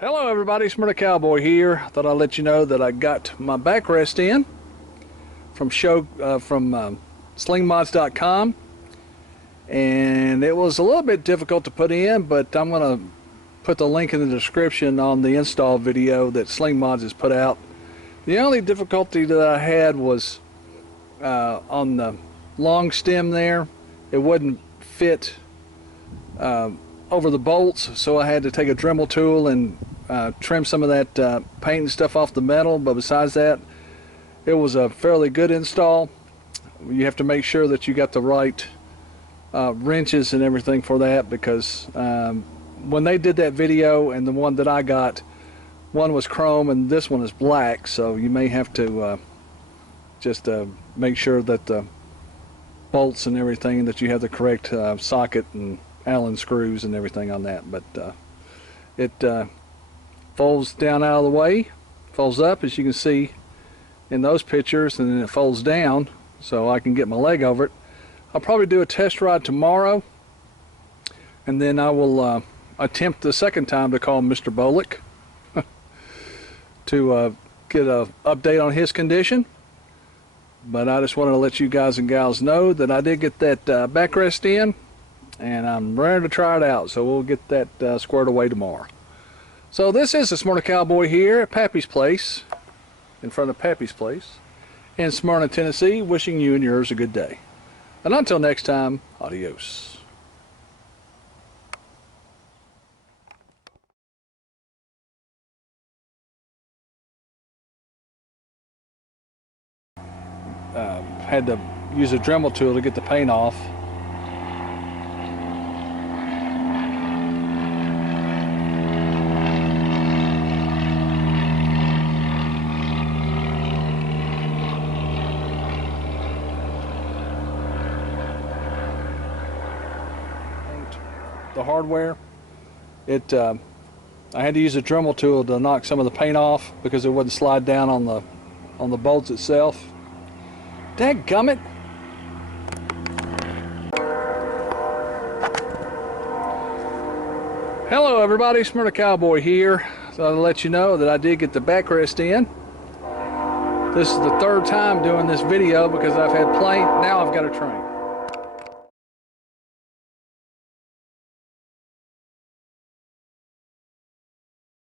Hello everybody, Smyrna Cowboy here. Thought I'd let you know that I got my backrest in from Slingmods.com, and it was a little bit difficult to put in, but I'm going to put the link in the description on the install video that Slingmods has put out. The only difficulty that I had was on the long stem there. It wouldn't fit over the bolts, so I had to take a Dremel tool and trim some of that paint and stuff off the metal. But besides that, it was a fairly good install. You have to make sure that you got the right wrenches and everything for that, because when they did that video and the one that I got, one was chrome and this one is black, so you may have to just make sure that the bolts and everything, that you have the correct socket and Allen screws and everything on that. But it folds down out of the way, folds up as you can see in those pictures, and then it folds down so I can get my leg over it. I'll probably do a test ride tomorrow, and then I will attempt the second time to call Mr. Bolick to get an update on his condition. But I just wanted to let you guys and gals know that I did get that backrest in, and I'm ready to try it out, so we'll get that squared away tomorrow. So this is the Smyrna Cowboy here at Pappy's Place, in front of Pappy's Place in Smyrna, Tennessee, wishing you and yours a good day. And until next time, adios. Had to use a Dremel tool to get the paint off. The hardware, I had to use a Dremel tool to knock some of the paint off because it wouldn't slide down on the bolts itself. Dadgummit! Hello everybody, Smyrna Cowboy here. So I'll let you know that I did get the backrest in. This is the third time doing this video because I've had now I've got a train.